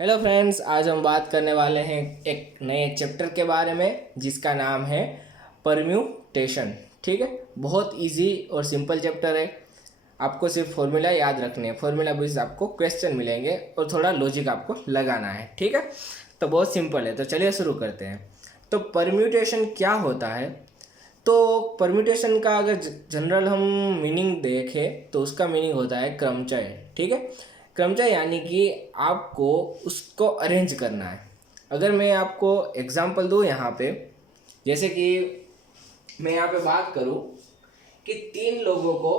Hello friends, आज हम बात करने वाले हैं एक नए चैप्टर के बारे में जिसका नाम है परम्यूटेशन। ठीक है, बहुत इजी और सिंपल चैप्टर है। आपको सिर्फ फॉर्मूला याद रखने हैं, फॉर्मूला बेस्ड आपको क्वेश्चन मिलेंगे और थोड़ा लॉजिक आपको लगाना है। ठीक है, तो बहुत सिंपल है। तो चलिए शुरू करते हैं। तो परम्यूटेशन क्या होता है? तो परम्यूटेशन का अगर जनरल हम मीनिंग देखें तो उसका मीनिंग होता है क्रमचय। ठीक है, क्रमचय यानी कि आपको उसको अरेंज करना है। अगर मैं आपको एग्जांपल दूँ यहाँ पे, जैसे कि मैं यहाँ पे बात करूँ कि तीन लोगों को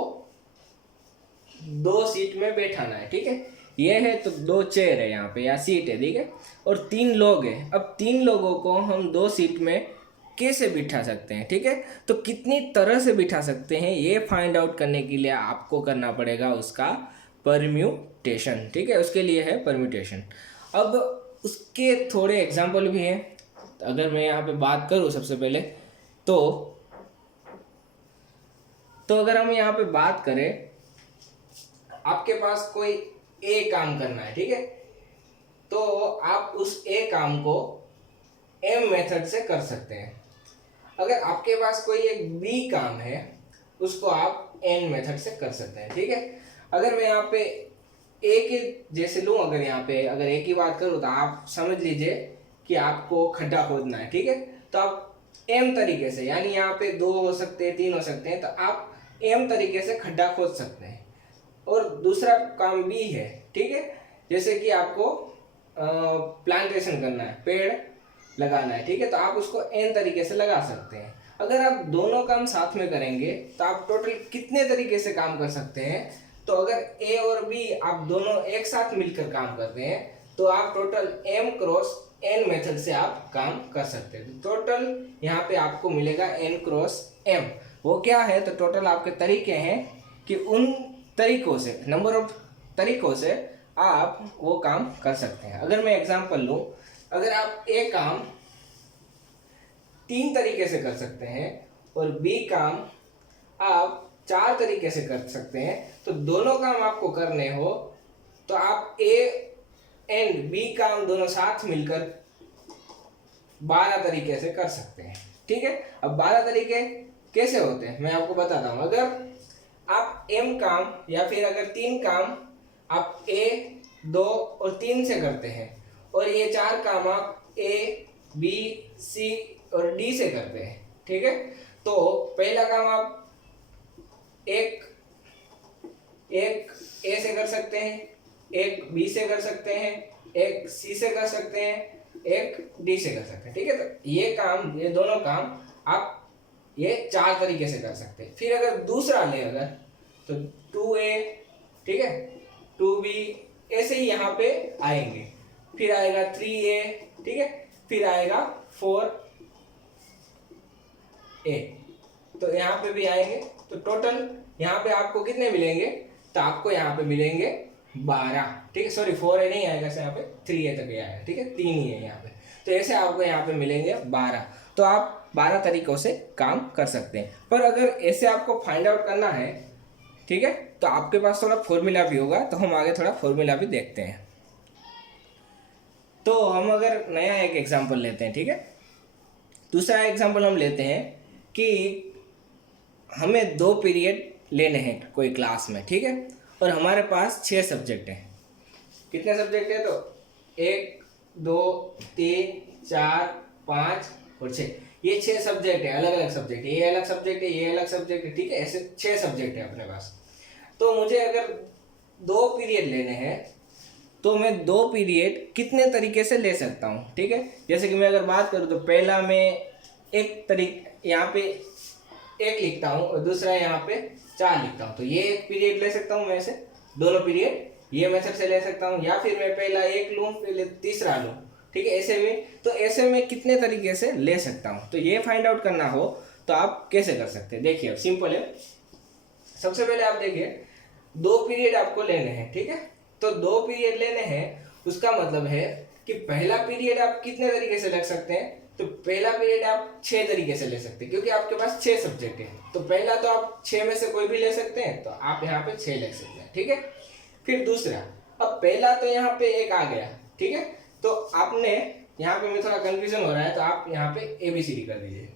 दो सीट में बैठाना है। ठीक है, ये है तो दो चेयर है यहाँ पे या सीट है। ठीक है, और तीन लोग हैं। अब तीन लोगों को हम दो सीट में कैसे बिठा सकते हैं? ठीक है, तो कितनी तरह से बिठा सकते हैं ये फाइंड आउट करने के लिए आपको करना पड़ेगा उसका परम्यूटेशन। ठीक है, उसके लिए है परम्यूटेशन। अब उसके थोड़े एग्जाम्पल भी हैं। अगर मैं यहाँ पे बात करूँ सबसे पहले तो अगर हम यहाँ पे बात करें, आपके पास कोई ए काम करना है। ठीक है, तो आप उस ए काम को एम मेथड से कर सकते हैं। अगर आपके पास कोई एक बी काम है, उसको आप एन मेथड से कर सकते हैं। ठीक है, अगर मैं यहाँ पे ए के जैसे लूँ, अगर यहाँ पे अगर ए की बात करूँ तो आप समझ लीजिए कि आपको खड्डा खोदना है। ठीक है, तो आप एम तरीके से, यानी यहाँ पे दो हो सकते हैं, तीन हो सकते हैं, तो आप एम तरीके से खड्डा खोद सकते हैं। और दूसरा काम भी है। ठीक है, जैसे कि आपको प्लांटेशन करना है, पेड़ लगाना है। ठीक है, तो आप उसको एन तरीके से लगा सकते हैं। अगर आप दोनों काम साथ में करेंगे तो आप टोटल कितने तरीके से काम कर सकते हैं? तो अगर ए और बी आप दोनों एक साथ मिलकर काम करते हैं तो आप total M cross N method से आप काम कर सकते हैं। तो टोटल यहाँ पे आपको मिलेगा एन क्रॉस एम। वो क्या है? तो टोटल आपके तरीके हैं कि उन तरीकों से, नंबर ऑफ तरीकों से आप वो काम कर सकते हैं। अगर मैं एग्जांपल लूँ, अगर आप ए काम तीन तरीके से कर सकते हैं और बी काम आप चार तरीके से कर सकते हैं, तो दोनों काम आपको करने हो तो आप ए एंड बी काम दोनों साथ मिलकर 12 तरीके से कर सकते हैं। ठीक है, अब 12 तरीके कैसे होते हैं मैं आपको बताता हूँ। अगर आप एम काम या फिर अगर तीन काम आप ए, दो और तीन से करते हैं और ये चार काम आप ए, बी, सी और डी से करते हैं। ठीक है, तो पहला काम आप एक एक ए से कर सकते हैं, एक बी से कर सकते हैं, एक सी से कर सकते हैं, एक डी से कर सकते हैं। ठीक है, तो ये काम, ये दोनों काम आप ये चार तरीके से कर सकते हैं। फिर अगर दूसरा ले अगर, तो 2A, ठीक है, 2B, ऐसे ही यहाँ पे आएंगे। फिर आएगा 3A, ठीक है, फिर आएगा 4A, तो यहाँ पे भी आएंगे। तो टोटल यहाँ पे आपको कितने मिलेंगे? तो आपको यहाँ पे मिलेंगे 12। ठीक है, सॉरी 4A नहीं आएगा, यहाँ पे 3A तक ही आएगा। ठीक है, 3 ही है यहाँ पे। तो ऐसे आपको यहाँ पे मिलेंगे 12। तो आप 12 तरीकों से काम कर सकते हैं। पर अगर ऐसे आपको फाइंड आउट करना है, ठीक है, तो आपके पास थोड़ा फॉर्मूला भी होगा। तो हम आगे थोड़ा फॉर्मूला भी देखते हैं। तो हम अगर नया एक एग्जांपल लेते हैं, ठीक है, दूसरा एग्जांपल हम लेते हैं कि हमें 2 पीरियड लेने हैं कोई क्लास में। ठीक है, और हमारे पास 6 सब्जेक्ट हैं। कितने सब्जेक्ट है? तो 1, 2, 3, 4, 5 और 6। ये 6 सब्जेक्ट है, अलग अलग सब्जेक्ट है। ये अलग सब्जेक्ट है, ये अलग सब्जेक्ट है। ठीक है, ऐसे 6 सब्जेक्ट है अपने पास। तो मुझे अगर 2 पीरियड लेने हैं तो मैं 2 पीरियड कितने तरीके से ले सकता हूँ? ठीक है, जैसे कि मैं अगर बात करूँ तो पहला मैं एक तरीके यहाँ पे 1 लिखता हूँ और दूसरा यहाँ पे 4 लिखता हूँ। तो ये एक पीरियड ले सकता हूँ मैं ऐसे, दोनों पीरियड ये मेथड से ले सकता हूँ। या फिर मैं पहला 1 लूँ, फिर तीसरा लूँ। ठीक है, ऐसे में तो ऐसे में कितने तरीके से ले सकता हूँ? तो ये फाइंड आउट करना हो तो आप कैसे कर सकते हैं? देखिए, अब सिंपल है। सबसे पहले आप देखिए, 2 पीरियड आपको लेने हैं। ठीक है, तो 2 पीरियड लेने हैं, उसका मतलब है कि पहला पीरियड आप कितने तरीके से ले सकते हैं? तो पहला पीरियड आप 6 तरीके से ले सकते हैं, क्योंकि आपके पास 6 सब्जेक्ट है। तो पहला तो आप 6 में से कोई भी ले सकते हैं, तो आप यहाँ पे 6 ले सकते हैं। ठीक है, फिर दूसरा, अब पहला तो यहाँ पे 1 आ गया, ठीक है। तो आपने यहाँ पे में थोड़ा कंफ्यूजन हो रहा है तो आप यहाँ पे ABCD कर दीजिए,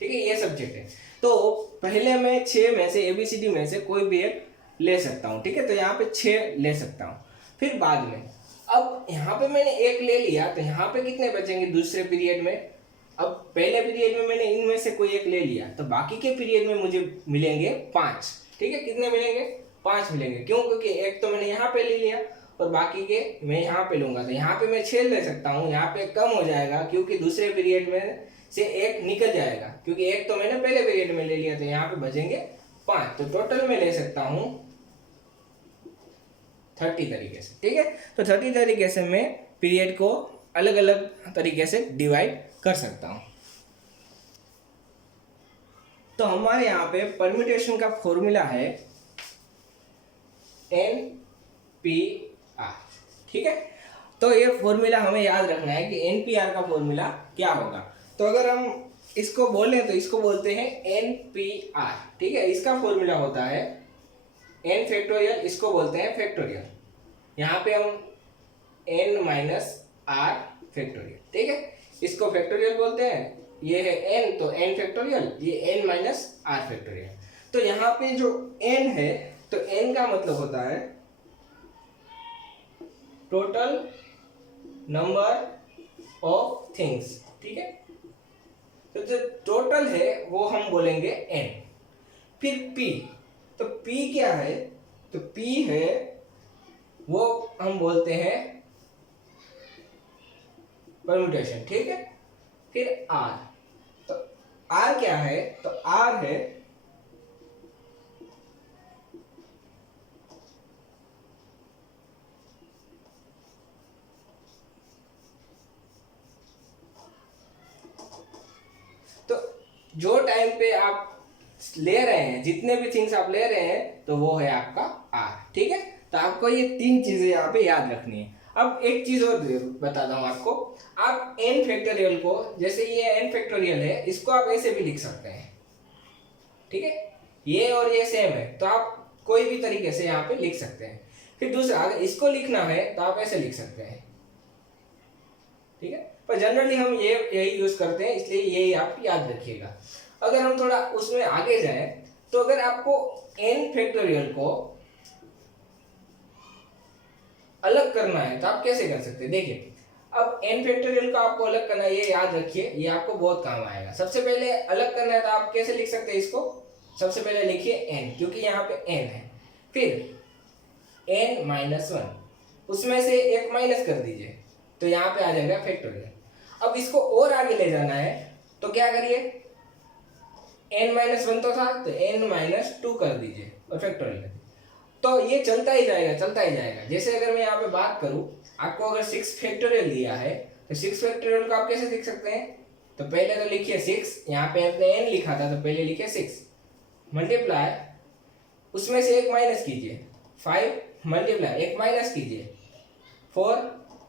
ठीक है। ये सब्जेक्ट है तो पहले मैं 6 में से ABCD में से कोई भी एक ले सकता हूँ, ठीक है। तो यहाँ पे 6 ले सकता हूँ। फिर बाद में अब यहाँ पे मैंने एक ले लिया तो यहाँ पे कितने बचेंगे दूसरे पीरियड में। अब पहले पीरियड में मैंने इनमें से कोई एक ले लिया तो बाकी के पीरियड में मुझे मिलेंगे 5, ठीक है। कितने मिलेंगे? 5 मिलेंगे। क्यों? क्योंकि एक तो मैंने यहाँ पे ले लिया और बाकी के मैं यहाँ पे लूंगा तो यहाँ पे मैं 6 ले सकता हूँ। यहाँ पे कम हो जाएगा क्योंकि दूसरे पीरियड में से एक निकल जाएगा, क्योंकि एक तो मैंने पहले पीरियड में ले लिया तो यहाँ पे बचेंगे 5। तो टोटल में ले सकता हूँ 30 तरीके से, ठीक है। तो 30 तरीके से मैं पीरियड को अलग अलग तरीके से डिवाइड कर सकता हूँ। तो हमारे यहाँ पे परम्यूटेशन का फॉर्मूला है NPR, ठीक है। तो ये फॉर्मूला हमें याद रखना है कि NPR का फॉर्मूला क्या होगा। तो अगर हम इसको बोले तो इसको बोलते हैं NPR, ठीक है। इसका फॉर्मूला होता है n फैक्टोरियल, इसको बोलते हैं फैक्टोरियल। यहाँ पे हम n माइनस r फैक्टोरियल, ठीक है। इसको फैक्टोरियल बोलते हैं। ये है n तो n फैक्टोरियल, ये n माइनस r फैक्टोरियल। तो यहाँ पे जो n है तो n का मतलब होता है टोटल नंबर ऑफ थिंग्स, ठीक है। तो जो टोटल है वो हम बोलेंगे n। फिर p, तो p क्या है? तो p है वो हम बोलते हैं परम्यूटेशन, ठीक है। फिर r, तो r क्या है? तो r है तो जो टाइम पे आप ले रहे हैं, जितने भी थिंग्स आप ले रहे हैं तो वो है आपका r, ठीक है। तो आपको ये 3 चीजें यहाँ पे याद रखनी है। अब एक चीज और बताता हूँ आपको। आप n फैक्टोरियल को, जैसे ये n फैक्टोरियल है, इसको आप ऐसे भी लिख सकते हैं, ठीक है। ये और ये सेम है तो आप कोई भी तरीके से यहाँ पे लिख सकते हैं। फिर दूसरा, अगर इसको लिखना है तो आप ऐसे लिख सकते हैं, ठीक है। पर जनरली हम ये यही यूज करते हैं, इसलिए यही आप याद रखिएगा। अगर हम थोड़ा उसमें आगे जाएं तो अगर आपको n फैक्टोरियल को अलग करना है तो आप कैसे कर सकते हैं? देखिए, अब n फैक्टोरियल को आपको अलग करना है, ये याद रखिए, ये आपको बहुत काम आएगा। सबसे पहले अलग करना है तो आप कैसे लिख सकते हैं इसको? सबसे पहले लिखिए n, क्योंकि यहाँ पे n है। फिर n माइनस 1, उसमें से एक माइनस कर दीजिए तो यहाँ पे आ जाएगा फैक्टोरियल। अब इसको और आगे ले जाना है तो क्या करिए? n माइनस 1 तो था तो n माइनस 2 कर दीजिए और फैक्टोरियल। तो ये चलता ही जाएगा, चलता ही जाएगा। जैसे अगर मैं यहाँ पे बात करूं, आपको अगर 6 फैक्टोरियल दिया है तो 6 फैक्टोरियल को आप कैसे लिख सकते हैं? तो पहले तो लिखिए 6, यहाँ पे आपने n लिखा था तो पहले लिखिए 6 मल्टीप्लाई, उसमें से एक माइनस कीजिए 5 मल्टीप्लाई, एक माइनस कीजिए 4,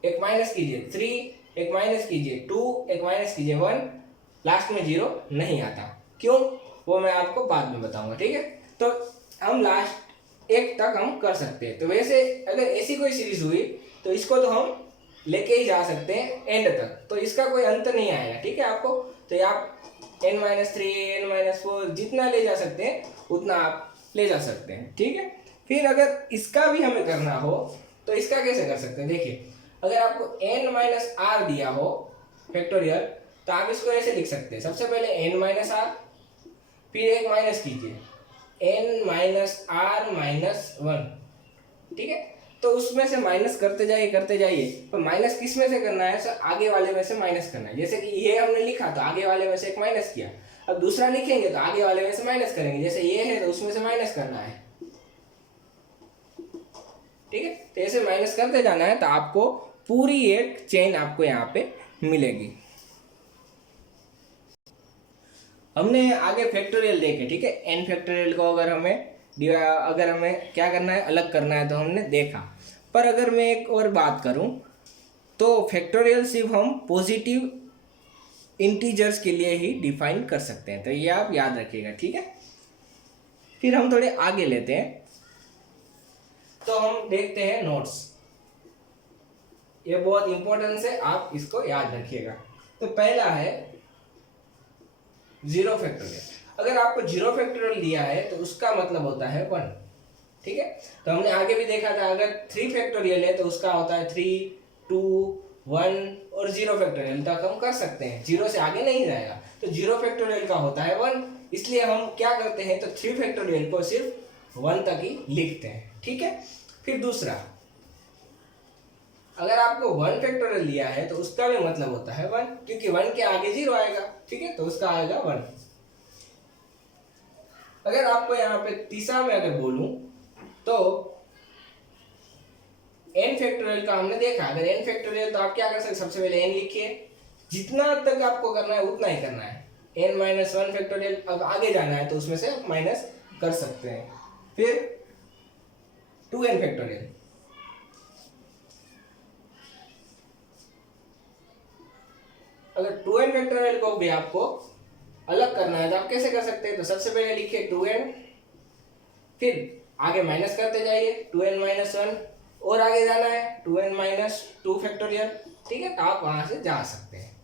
एक माइनस कीजिए 3, एक माइनस कीजिए 2, एक माइनस कीजिए 1, लास्ट में 0 नहीं आता। क्यों? वो मैं आपको बाद में बताऊंगा, ठीक है। तो हम लास्ट एक तक हम कर सकते हैं। तो वैसे अगर ऐसी कोई सीरीज हुई तो इसको तो हम लेके ही जा सकते हैं एंड तक, तो इसका कोई अंत नहीं आएगा, ठीक है आपको। तो आप n-3 n-4 जितना ले जा सकते हैं उतना आप ले जा सकते हैं, ठीक है। फिर अगर इसका भी हमें करना हो तो इसका कैसे कर सकते हैं? देखिए, अगर आपको n-r दिया हो फैक्टोरियल तो आप इसको ऐसे लिख सकते हैं। सबसे पहले n-r, फिर एक माइनस कीजिए n-r-1, ठीक है। तो उसमें से माइनस करते जाइए। पर माइनस किस में से करना है? सर आगे वाले में से माइनस करना है। जैसे कि ये हमने लिखा तो आगे वाले में से एक माइनस किया। अब दूसरा लिखेंगे तो आगे वाले में से माइनस करेंगे। जैसे ये है तो उसमें से माइनस करना है, ठीक है। तो ऐसे माइनस करते जाना है तो आपको पूरी एक चेन आपको यहाँ पे मिलेगी। हमने आगे फैक्टोरियल देखे, ठीक है। n फैक्टोरियल को अगर हमें क्या करना है, अलग करना है तो हमने देखा। पर अगर मैं एक और बात करूं तो फैक्टोरियल सिर्फ हम पॉजिटिव इंटीजर्स के लिए ही डिफाइन कर सकते हैं, तो ये आप याद रखिएगा, ठीक है। फिर हम थोड़े आगे लेते हैं। तो हम देखते हैं नोट्स। ये बहुत इंपॉर्टेंट है, आप इसको याद रखिएगा। तो पहला है जीरो फैक्टोरियल। अगर आपको जीरो फैक्टोरियल दिया है तो उसका मतलब होता है 1, ठीक है। तो हमने आगे भी देखा था, अगर 3 फैक्टोरियल है तो उसका होता है 3, 2, 1 और जीरो फैक्टोरियल तक हम कर सकते हैं, जीरो से आगे नहीं जाएगा। तो जीरो फैक्टोरियल का होता है 1, इसलिए हम क्या करते हैं, तो 3 फैक्टोरियल को सिर्फ 1 तक ही लिखते हैं, ठीक है। फिर दूसरा, अगर आपको 1 फैक्टोरियल लिया है तो उसका भी मतलब होता है 1, क्योंकि 1 के आगे 0 आएगा, ठीक है, तो उसका आएगा 1। अगर आपको यहाँ पे तीसरा में अगर बोलूं तो n फैक्टोरियल का हमने देखा। अगर n फैक्टोरियल तो आप क्या कर सकते, सबसे पहले n लिखिए, जितना तक आपको करना है उतना ही करना है। n-1 फैक्टोरियल, अब आगे जाना है तो उसमें से आप माइनस कर सकते हैं। फिर 2n फैक्टोरियल, अगर 2n फैक्टोरियल को भी आपको अलग करना है तो आप कैसे कर सकते हैं, तो सबसे पहले लिखिए 2n, फिर आगे माइनस करते जाइए 2n-1, और आगे जाना है 2n-2 फैक्टोरियल, ठीक है, तो आप वहां से जा सकते हैं।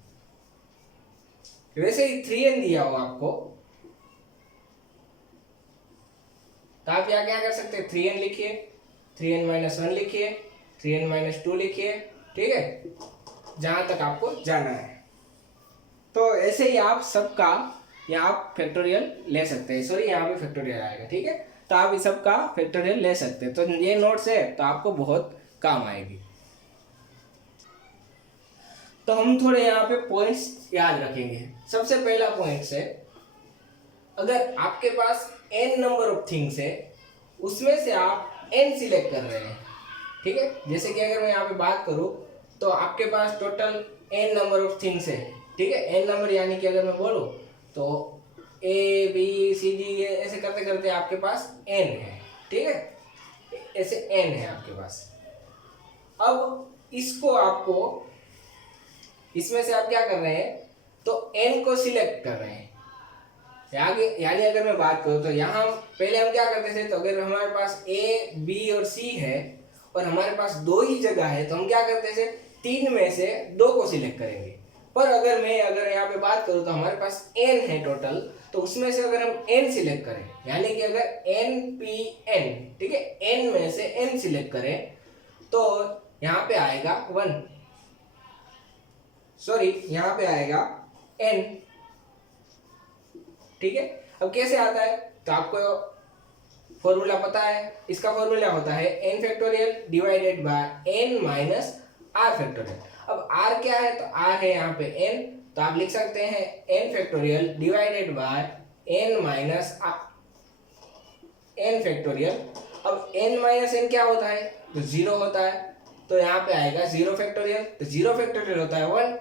वैसे ही 3n दिया हो आपको तो आप यहाँ क्या कर सकते हैं, 3n लिखिए, 3n-1 लिखिए, 3n-2 लिखिए, ठीक है, जहां तक आपको जाना है। तो ऐसे ही आप सबका यहाँ आप फैक्टोरियल ले सकते हैं। सॉरी, यहाँ पे फैक्टोरियल आएगा, ठीक है, तो आप इस सब का फैक्टोरियल ले सकते हैं। तो ये नोट्स है तो आपको बहुत काम आएगी। तो हम थोड़े यहाँ पे पॉइंट्स याद रखेंगे। सबसे पहला पॉइंट है, अगर आपके पास n नंबर ऑफ थिंग्स है, उसमें से आप n सिलेक्ट कर रहे हैं, ठीक है। जैसे कि अगर मैं यहाँ पे बात करूँ तो आपके पास total n number of things है, ठीक है। n नंबर यानी कि अगर मैं बोलूँ तो a b c d ऐसे करते करते आपके पास n है, ठीक है, ऐसे n है आपके पास। अब इसको आपको इसमें से आप क्या कर रहे हैं, तो n को सिलेक्ट कर रहे हैं। यानी अगर मैं बात करूँ तो यहाँ पहले हम क्या करते थे, तो अगर हमारे पास a b और c है और हमारे पास 2 ही जगह है तो हम क्या करते थे, 3 में से 2 को सिलेक्ट करेंगे। पर अगर यहाँ पे बात करूँ तो हमारे पास n है टोटल, तो उसमें से अगर हम n सिलेक्ट करें, यानी कि अगर n p n, ठीक है, n में से n सिलेक्ट करें तो यहाँ पे आएगा 1, सॉरी यहाँ पे आएगा n, ठीक है। अब कैसे आता है, तो आपको फॉर्मूला पता है, इसका फॉर्मूला होता है n factorial divided by n minus r factorial. अब r क्या है, तो r है यहाँ पे n, तो आप लिख सकते हैं n factorial divided by n minus n factorial. अब n माइनस n क्या होता है, तो 0 होता है, तो यहाँ पे आएगा 0 फैक्टोरियल, तो 0 फैक्टोरियल होता है 1,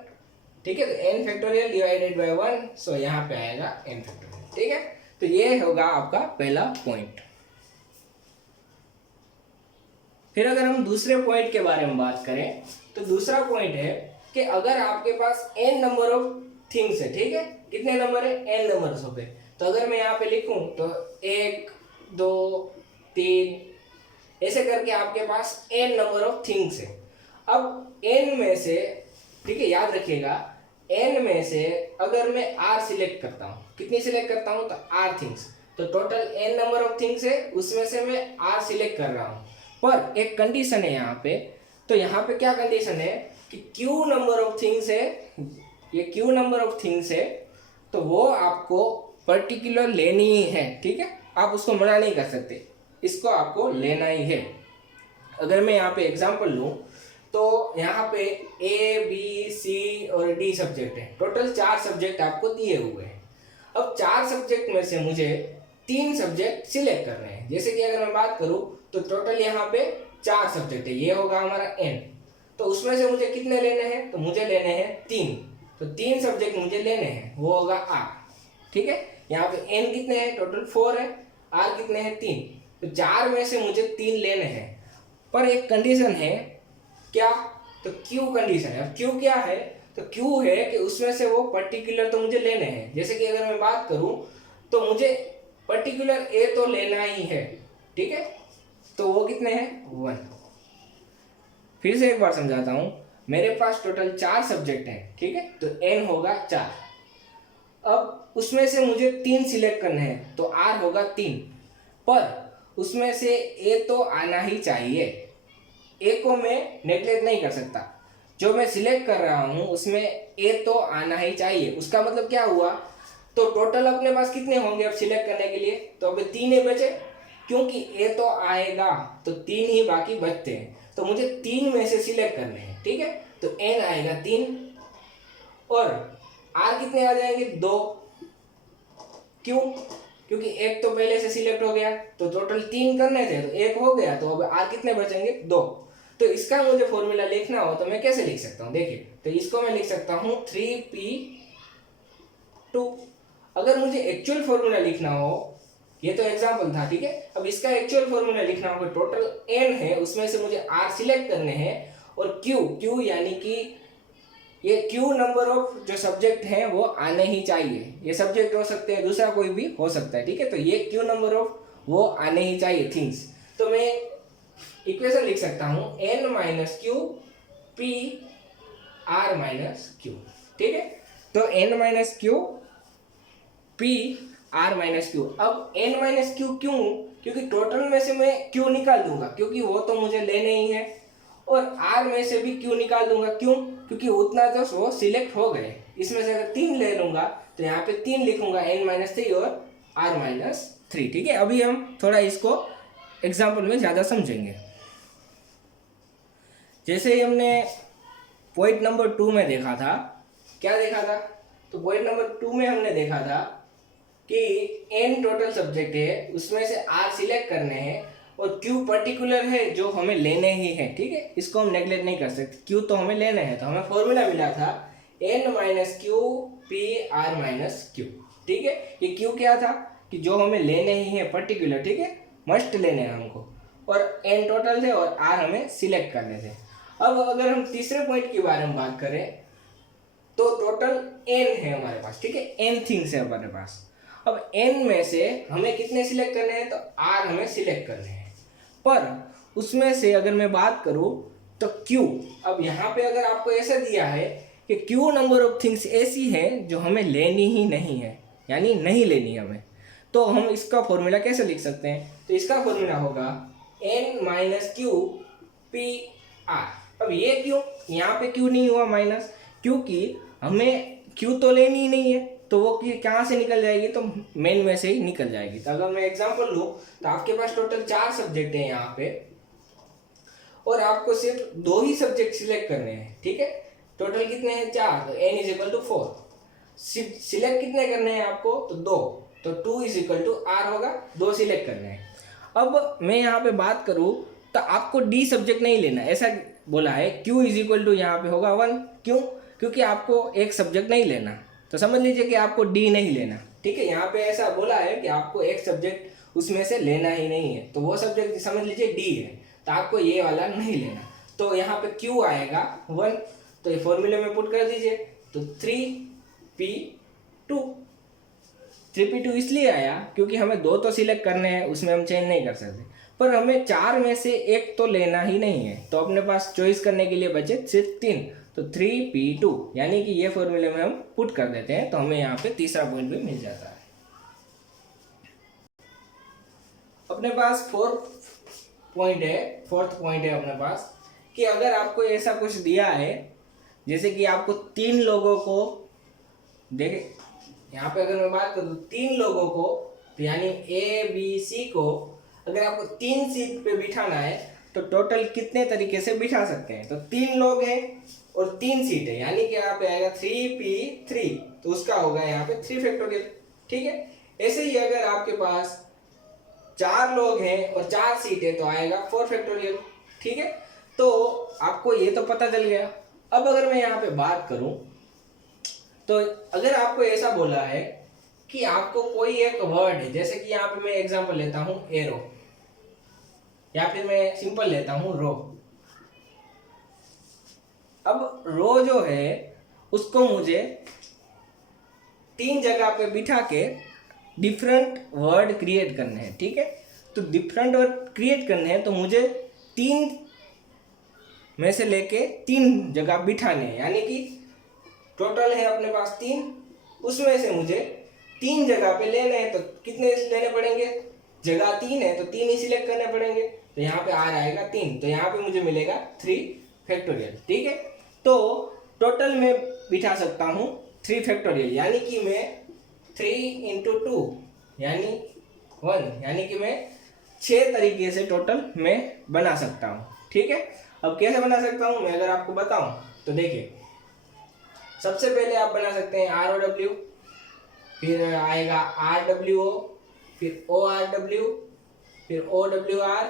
ठीक है, तो n फैक्टोरियल डिवाइडेड बाय 1, सो यहाँ पे आएगा n फैक्टोरियल, ठीक है। तो ये होगा आपका पहला पॉइंट। फिर अगर हम दूसरे पॉइंट के बारे में बात करें तो दूसरा पॉइंट है कि अगर आपके पास n नंबर ऑफ थिंग्स है, ठीक है, कितने नंबर है, n नंबर ऑफ है, तो अगर मैं यहाँ पे लिखूं तो 1 2 3 ऐसे करके आपके पास n नंबर ऑफ थिंग्स है। अब n में से, ठीक है, याद रखिएगा, n में से अगर मैं r सिलेक्ट करता हूँ, कितनी सिलेक्ट करता हूँ, तो r थिंग्स, तो total n number of things है, उसमें से मैं r सिलेक्ट कर रहा हूँ। पर एक कंडीशन है यहाँ पे, तो यहाँ पे क्या कंडीशन है कि q नंबर ऑफ थिंग्स है, ये q नंबर ऑफ थिंग्स है, तो वो आपको पर्टिकुलर लेनी ही है, ठीक है, आप उसको मना नहीं कर सकते, इसको आपको लेना ही है। अगर मैं यहाँ पे एग्जांपल लूँ तो यहाँ पे a b c और d सब्जेक्ट है, टोटल 4 सब्जेक्ट आपको दिए हुए हैं। अब 4 सब्जेक्ट में से मुझे 3 सब्जेक्ट सिलेक्ट करने हैं। जैसे कि अगर मैं बात करूँ तो टोटल यहाँ पे 4 सब्जेक्ट है, ये होगा हमारा n, तो उसमें से मुझे कितने लेने हैं, तो मुझे लेने हैं 3, तो 3 सब्जेक्ट मुझे लेने हैं, वो होगा r, ठीक है। यहाँ पे n कितने हैं, टोटल 4 है, r कितने हैं 3, तो 4 में से मुझे 3 लेने हैं। पर एक कंडीशन है, क्या, तो q कंडीशन है। अब q क्या है, तो q है कि उसमें से वो पर्टिकुलर तो मुझे लेने हैं। जैसे कि अगर मैं बात करूं तो मुझे पर्टिकुलर a तो लेना ही है, ठीक है, तो वो कितने हैं 1। फिर से एक बार समझाता हूँ, मेरे पास टोटल 4 सब्जेक्ट हैं, ठीक है, तो n होगा 4। अब उसमें से मुझे 3 सिलेक्ट करने हैं, तो r होगा 3, पर उसमें से a तो आना ही चाहिए, a को मैं नेगलेक्ट नहीं कर सकता। जो मैं सिलेक्ट कर रहा हूँ उसमें a तो आना ही चाहिए। उसका मतलब क्या हुआ, तो टोटल अपने पास कितने होंगे अब सिलेक्ट करने के लिए, तो अब 3 ही बचे, क्योंकि a तो आएगा तो 3 ही बाकी बचते हैं, तो मुझे 3 में से सिलेक्ट करने हैं, ठीक है। तो n आएगा 3 और r कितने आ जाएंगे 2। क्यों, क्योंकि एक तो पहले से सिलेक्ट हो गया, तो टोटल 3 करने थे, तो एक हो गया, तो अब r कितने बचेंगे 2। तो इसका मुझे फॉर्मूला लिखना हो तो मैं कैसे लिख सकता हूँ, देखिए, तो इसको मैं लिख सकता हूँ 3p2। अगर मुझे एक्चुअल फॉर्मूला लिखना हो, ये तो एग्जांपल था, ठीक है, अब इसका एक्चुअल फॉर्मूला लिखना हो, टोटल n है, उसमें से मुझे r सिलेक्ट करने हैं, और q यानी कि ये q नंबर ऑफ जो सब्जेक्ट हैं वो आने ही चाहिए। ये सब्जेक्ट हो सकते हैं, दूसरा कोई भी हो सकता है, ठीक है, तो ये q नंबर ऑफ वो आने ही चाहिए थिंग्स। तो मैं इक्वेशन लिख सकता हूँ n minus Q p r minus Q, ठीक है। तो n minus Q p r minus Q. अब n माइनस क्यू क्यों, क्योंकि टोटल में से मैं q निकाल दूंगा, क्योंकि वो तो मुझे लेने ही है, और r में से भी q निकाल दूंगा। क्यों, क्योंकि उतना तो वो सिलेक्ट हो गए। इसमें से अगर 3 ले लूंगा तो यहाँ पे 3 लिखूंगा, n माइनस 3 और r माइनस 3, ठीक है। अभी हम थोड़ा इसको एग्जाम्पल में ज़्यादा समझेंगे। जैसे ही हमने पॉइंट नंबर 2 में देखा था, क्या देखा था, तो पॉइंट नंबर 2 में हमने देखा था कि n टोटल सब्जेक्ट है, उसमें से r सिलेक्ट करने हैं, और q पर्टिकुलर है जो हमें लेने ही है, ठीक है, इसको हम नेगलेक्ट नहीं कर सकते, q तो हमें लेना है। तो हमें फॉर्मूला मिला था n minus Q P R minus Q, ठीक है। ये q क्या था कि जो हमें लेने ही है पर्टिकुलर, ठीक है, मस्ट लेने हैं हमको, और n टोटल थे और r हमें सिलेक्ट करने थे। अब अगर हम तीसरे पॉइंट के बारे में बात करें, तो टोटल n है हमारे पास, ठीक है, n थिंग्स है हमारे पास। अब n में से हमें कितने सिलेक्ट करने हैं, तो r हमें सिलेक्ट करने हैं, पर उसमें से अगर मैं बात करूं तो q, अब यहाँ पे अगर आपको ऐसा दिया है कि q नंबर ऑफ थिंग्स ऐसी है जो हमें लेनी ही नहीं है, यानी नहीं लेनी हमें, तो हम इसका फॉर्मूला कैसे लिख सकते हैं, तो इसका फॉर्मूला होगा n minus Q P R. अब ये क्यों, यहाँ पे क्यों नहीं हुआ माइनस, क्योंकि हमें क्यू तो लेनी ही नहीं है, तो वो कहाँ से निकल जाएगी, तो मेन में से ही निकल जाएगी। तो अगर मैं एग्जांपल लूँ तो आपके पास टोटल 4 सब्जेक्ट हैं यहाँ पे, और आपको सिर्फ 2 ही सब्जेक्ट सिलेक्ट करने हैं, ठीक है। टोटल कितने हैं 4, तो n is equal to 4। Select कितने करने हैं आपको, तो 2, तो 2 इज इक्वल टू r होगा, 2 सिलेक्ट करने हैं। अब मैं यहाँ पे बात करूँ तो आपको d सब्जेक्ट नहीं लेना, ऐसा बोला है। q इज इक्वल टू यहाँ पे होगा 1, क्यों, क्योंकि आपको एक सब्जेक्ट नहीं लेना, तो समझ लीजिए कि आपको d नहीं लेना, ठीक है। यहाँ पे ऐसा बोला है कि आपको एक सब्जेक्ट उसमें से लेना ही नहीं है, तो वो सब्जेक्ट समझ लीजिए d है, तो आपको ये वाला नहीं लेना। तो यहाँ पे q आएगा 1, तो ये फॉर्मूले में पुट कर दीजिए, तो 3p2। 3p2 इसलिए आया क्योंकि हमें 2 तो सिलेक्ट करने हैं, उसमें हम चेंज नहीं कर सकते, पर हमें 4 में से एक तो लेना ही नहीं है, तो अपने पास चॉइस करने के लिए बचे सिर्फ 3, तो 3p2, यानी कि ये फॉर्मूले में हम पुट कर देते हैं, तो हमें यहाँ पे तीसरा पॉइंट भी मिल जाता है। अपने पास फोर्थ पॉइंट है अपने पास, कि अगर आपको ऐसा कुछ दिया है, जैसे कि आपको 3 लोगों को, देखे यहाँ पे अगर मैं बात करूँ 3 लोगों को, तो यानी ए बी सी को अगर आपको 3 सीट पे बिठाना है, तो टोटल कितने तरीके से बिठा सकते हैं, तो 3 लोग हैं और 3 सीट है, यानी कि यहाँ पे आएगा 3p3, तो उसका होगा यहाँ पे 3 फैक्टोरियल, ठीक है। ऐसे ही अगर आपके पास 4 लोग हैं और 4 सीट है, तो आएगा 4 फैक्टोरियल, ठीक है। तो आपको ये तो पता चल गया। अब अगर मैं यहाँ पे बात करूँ, तो अगर आपको ऐसा बोला है कि आपको कोई एक वर्ड है, जैसे कि यहाँ पे मैं एग्जांपल लेता हूँ एरो, या फिर मैं सिंपल लेता हूँ रो। अब रो जो है उसको मुझे 3 जगह पे बिठा के डिफरेंट वर्ड क्रिएट करने हैं, ठीक है। तो डिफरेंट वर्ड क्रिएट करने हैं तो मुझे 3 में से लेके 3 जगह बिठाने हैं, यानी कि टोटल है अपने पास 3, उसमें से मुझे 3 जगह पे लेने हैं। तो कितने लेने पड़ेंगे, जगह 3 है तो 3 ही सिलेक्ट करने पड़ेंगे। तो यहाँ पे आर आएगा 3, तो यहाँ पे मुझे मिलेगा 3 फैक्टोरियल। ठीक है, तो टोटल में बिठा सकता हूँ 3 फैक्टोरियल, यानी कि मैं 3 इंटू 2 यानी 1, यानी कि मैं 6 तरीके से टोटल में बना सकता हूँ। ठीक है, अब कैसे बना सकता हूँ मैं अगर आपको बताऊँ तो देखिए, सबसे पहले आप बना सकते हैं आर ओ डब्ल्यू, फिर आएगा आर डब्ल्यू ओ, फिर ओ आर डब्ल्यू, फिर ओ डब्ल्यू आर,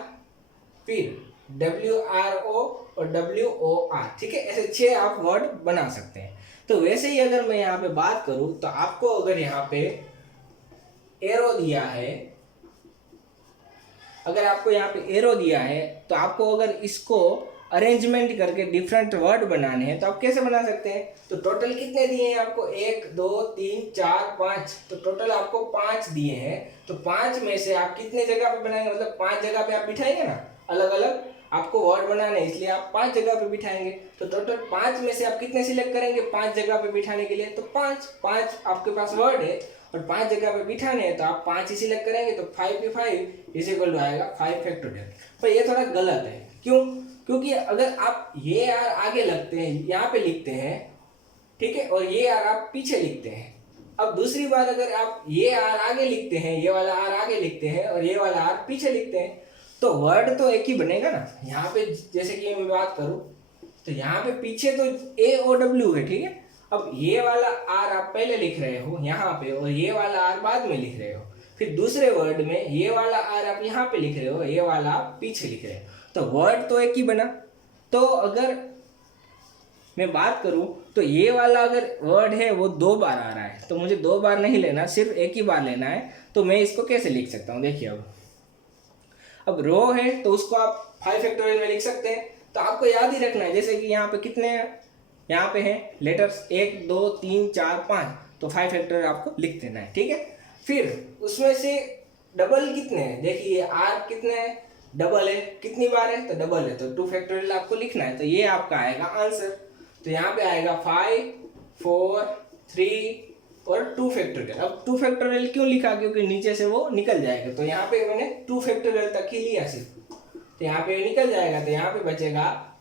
फिर डब्ल्यू आर ओ और डब्ल्यू ओ आर। ठीक है, ऐसे 6 आप वर्ड बना सकते हैं। तो वैसे ही अगर मैं यहाँ पे बात करूँ तो आपको अगर यहाँ पे एरो दिया है, अगर आपको यहाँ पे एरो दिया है तो आपको अगर इसको अरेंजमेंट करके डिफरेंट वर्ड बनाने हैं तो आप कैसे बना सकते हैं। तो टोटल कितने दिए हैं आपको, 1 2 3 4 5, तो टोटल आपको 5 दिए हैं। तो 5 में से आप कितने जगह पे बनाएंगे, मतलब 5 जगह पे आप बिठाएंगे ना, अलग अलग आपको वर्ड बनाने, इसलिए आप 5 जगह पे बिठाएंगे। तो टोटल 5 में से आप कितने सिलेक्ट करेंगे 5 जगह पे बिठाने के लिए, तो 5 आपके पास वर्ड है और 5 जगह पे बिठाने हैं तो आप 5 ही सिलेक्ट करेंगे। तो 5 पे 5 इज इक्वल टू आएगा 5 फैक्टोरियल। पर ये थोड़ा गलत है, क्यों, क्योंकि अगर आप ये आर आगे लगते हैं, यहाँ पे लिखते हैं, ठीक है, और ये आर आप पीछे लिखते हैं। अब दूसरी बात, अगर आप ये आर आगे लिखते हैं, ये वाला आर आगे लिखते हैं और ये वाला आर पीछे लिखते हैं, तो वर्ड तो एक ही बनेगा ना। यहाँ पे जैसे कि मैं बात करूँ तो यहाँ पे पीछे तो ए ओ डब्ल्यू है, ठीक है। अब ये वाला आर आप पहले लिख रहे हो यहाँ पे और ये वाला आर बाद में लिख रहे हो, फिर दूसरे वर्ड में ये वाला आर आप यहाँ पे लिख रहे हो, ये वाला आप पीछे लिख रहे हो, तो वर्ड तो एक ही बना। तो अगर मैं बात करूं तो ये वाला अगर वर्ड है वो 2 बार आ रहा है, तो मुझे 2 बार नहीं लेना, सिर्फ एक ही बार लेना है। तो मैं इसको कैसे लिख सकता हूं, देखिए अब रो है तो उसको आप 5 फैक्टोरियल में लिख सकते हैं। तो आपको याद ही रखना है, जैसे कि यहाँ पे कितने यहाँ पे हैं लेटर्स 1 2 3 4 5, तो 5 फैक्टोरियल आपको लिख देना है। ठीक है, फिर उसमें से डबल कितने हैं, देखिए आर कितने हैं, डबल है, कितनी बार है तो डबल है, तो 2 फैक्टोरियल आपको लिखना है। तो ये आपका आएगा आंसर। तो यहाँ पे आएगा 5 4 3 और 2 फैक्टोरियल। अब 2 फैक्टोरियल क्यों लिखा, क्योंकि नीचे से वो निकल जाएगा। तो यहाँ पे मैंने 2 फैक्टोरियल तक ही लिया सिर्फ, तो यहाँ पे निकल जाएगा। तो यहाँ पे बचेगा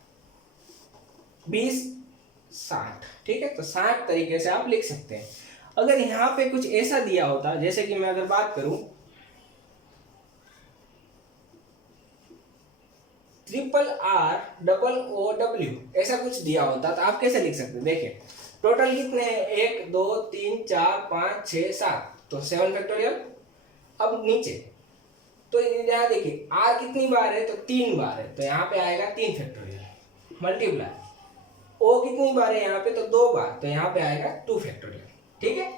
20 60। ठीक है, तो 60 तरीके से आप लिख सकते हैं। अगर यहाँ पे कुछ ऐसा दिया होता, जैसे कि मैं अगर बात करूं RROW ऐसा कुछ दिया होता तो आप कैसे लिख सकते हैं। देखिए टोटल कितने हैं, 1 2 3 4 5 6 7, तो 7 फैक्टोरियल। अब नीचे तो यहाँ देखिए आर कितनी बार है, तो 3 बार है, तो यहाँ पे आएगा 3 फैक्टोरियल मल्टीप्लाई। ओ कितनी बार है यहाँ पे, तो 2 बार, तो यहाँ पे आएगा 2 फैक्टोरियल। ठीक है,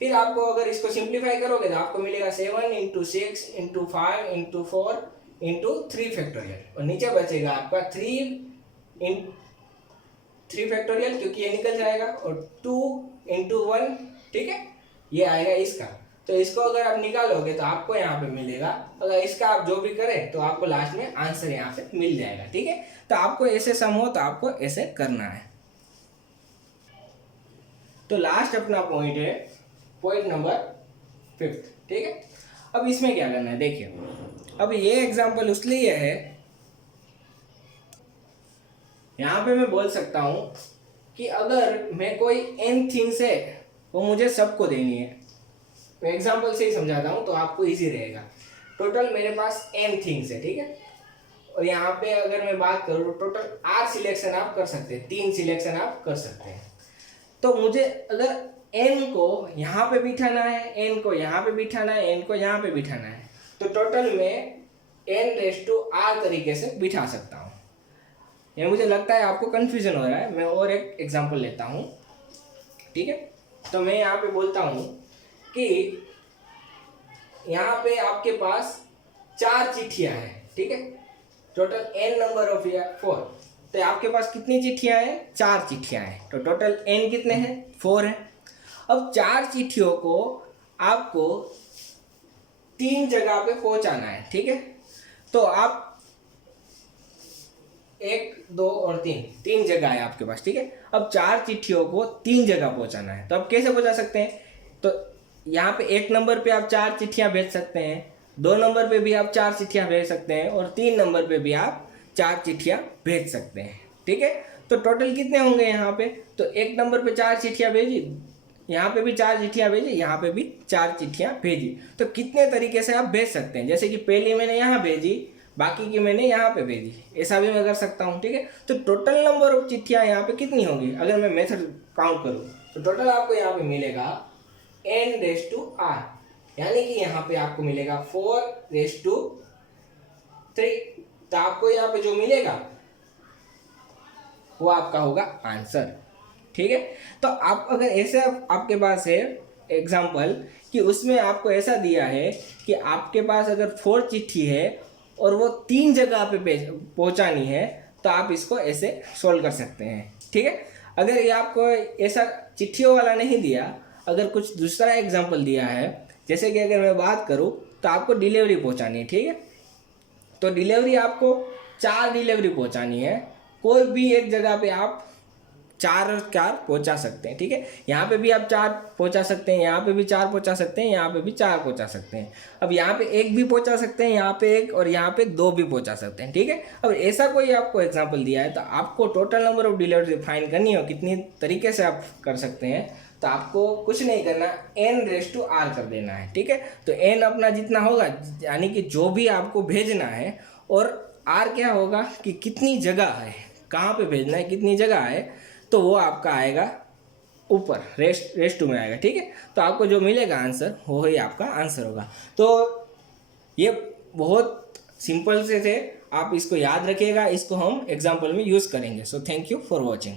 फिर आपको अगर इसको सिंप्लीफाई करोगे तो आपको मिलेगा 7 into 6 into 5 into 4 into 3 factorial, और नीचे बचेगा आपका 3 फैक्टोरियल, क्योंकि ये निकल जाएगा, और 2 इंटू 1। ठीक है, ये आएगा इसका। तो इसको अगर आप निकालोगे तो आपको यहाँ पे मिलेगा, अगर इसका आप जो भी करें तो आपको लास्ट में आंसर यहाँ पे मिल जाएगा। ठीक है, तो आपको ऐसे सम हो तो आपको ऐसे करना है। तो लास्ट अपना पॉइंट है पॉइंट नंबर 5। ठीक है, अब इसमें क्या करना है, देखिए अब ये एग्जांपल उसलिए है, यहाँ पे मैं बोल सकता हूँ कि अगर मैं कोई n थिंग्स है वो मुझे सबको देनी है, मैं एग्जांपल से ही समझाता हूँ तो आपको इजी रहेगा। टोटल मेरे पास n थिंग्स है, ठीक है, और यहाँ पे अगर मैं बात करूँ टोटल r सिलेक्शन आप कर सकते हैं, 3 सिलेक्शन आप कर सकते हैं। तो मुझे अगर n को यहाँ पे बिठाना है, n को यहाँ पे बिठाना है, n को यहाँ पे बिठाना है, तो टोटल में n⁻r तरीके से बिठा सकता हूँ। ये मुझे लगता है आपको कंफ्यूजन हो रहा है, मैं और एक एग्जांपल लेता हूँ। ठीक है, तो मैं यहाँ पे बोलता हूँ कि यहाँ पे आपके पास 4 चिट्ठियाँ हैं। ठीक है, टोटल n नंबर ऑफ 4, तो आपके पास कितनी चिट्ठियाँ हैं, 4 चिट्ठियाँ हैं, तो टोटल n कितने हैं, 4 हैं। अब 4 चिट्ठियों को आपको 3 जगह पे पहुंचाना है, ठीक है। तो आप 1, 2 और 3 जगह है आपके पास, ठीक है। अब 4 चिट्ठियों को 3 जगह पहुंचाना है, तो आप कैसे पहुंचा सकते हैं? तो यहाँ पे 1 नंबर पे आप 4 चिट्ठियां भेज सकते हैं, 2 नंबर पे भी आप 4 चिट्ठियां भेज सकते हैं, और 3 नंबर पे भी आप 4 चिट्ठियां भेज सकते हैं, ठीक है। तो टोटल कितने होंगे यहाँ पे? तो 1 नंबर पे 4 चिट्ठियां भेजी, यहाँ पे भी 4 चिट्ठियां भेजी, यहाँ पे भी 4 चिट्ठियां भेजी। तो कितने तरीके से आप भेज सकते हैं? जैसे कि पहली मैंने यहाँ भेजी, बाकी की मैंने यहाँ पे भेजी, ऐसा भी मैं कर सकता हूँ, ठीक है। तो टोटल नंबर ऑफ चिट्ठियाँ यहाँ पे कितनी होगी? अगर मैं मेथड काउंट करूँ तो टोटल आपको यहाँ पे मिलेगा n⁻r, यानी कि यहाँ पे आपको मिलेगा 4⁻3। तो आपको यहाँ पे जो मिलेगा वो आपका होगा आंसर, ठीक है। तो आप अगर ऐसे आपके पास है एग्जाम्पल कि उसमें आपको ऐसा दिया है कि आपके पास अगर 4 चिट्ठी है और वो 3 जगह पे पहुंचानी है, तो आप इसको ऐसे सोल्व कर सकते हैं, ठीक है। अगर ये आपको ऐसा चिट्ठियों वाला नहीं दिया, अगर कुछ दूसरा एग्जाम्पल दिया है, जैसे कि अगर मैं बात करूं तो आपको डिलीवरी पहुंचानी है, ठीक है। तो डिलीवरी आपको 4 डिलीवरी पहुंचानी है, कोई भी एक जगह पे आप 4 और 4 पहुंचा सकते हैं, ठीक है। यहाँ पे भी आप 4 पहुंचा सकते हैं, यहाँ पे भी 4 पहुंचा सकते हैं, यहाँ पे भी 4 पहुंचा सकते हैं। अब यहाँ पे 1 भी पहुंचा सकते हैं, यहाँ पे 1 और यहाँ पे 2 भी पहुंचा सकते हैं, ठीक है। अब ऐसा कोई आपको एग्जांपल दिया है तो आपको total number of delivery find करनी हो, कितनी तरीके से आप कर सकते हैं। तो आपको कुछ नहीं करना, n⁻r कर देना है, ठीक है। तो n अपना जितना होगा, यानी कि जो भी आपको भेजना है, और r क्या होगा कि कितनी जगह है, कहाँ पे भेजना है, कितनी जगह है, तो वो आपका आएगा ऊपर रेस्ट टू में आएगा, ठीक है। तो आपको जो मिलेगा आंसर वो ही आपका आंसर होगा। तो ये बहुत सिंपल से थे, आप इसको याद रखिएगा, इसको हम एग्जाम्पल में यूज़ करेंगे। So thank you for watching.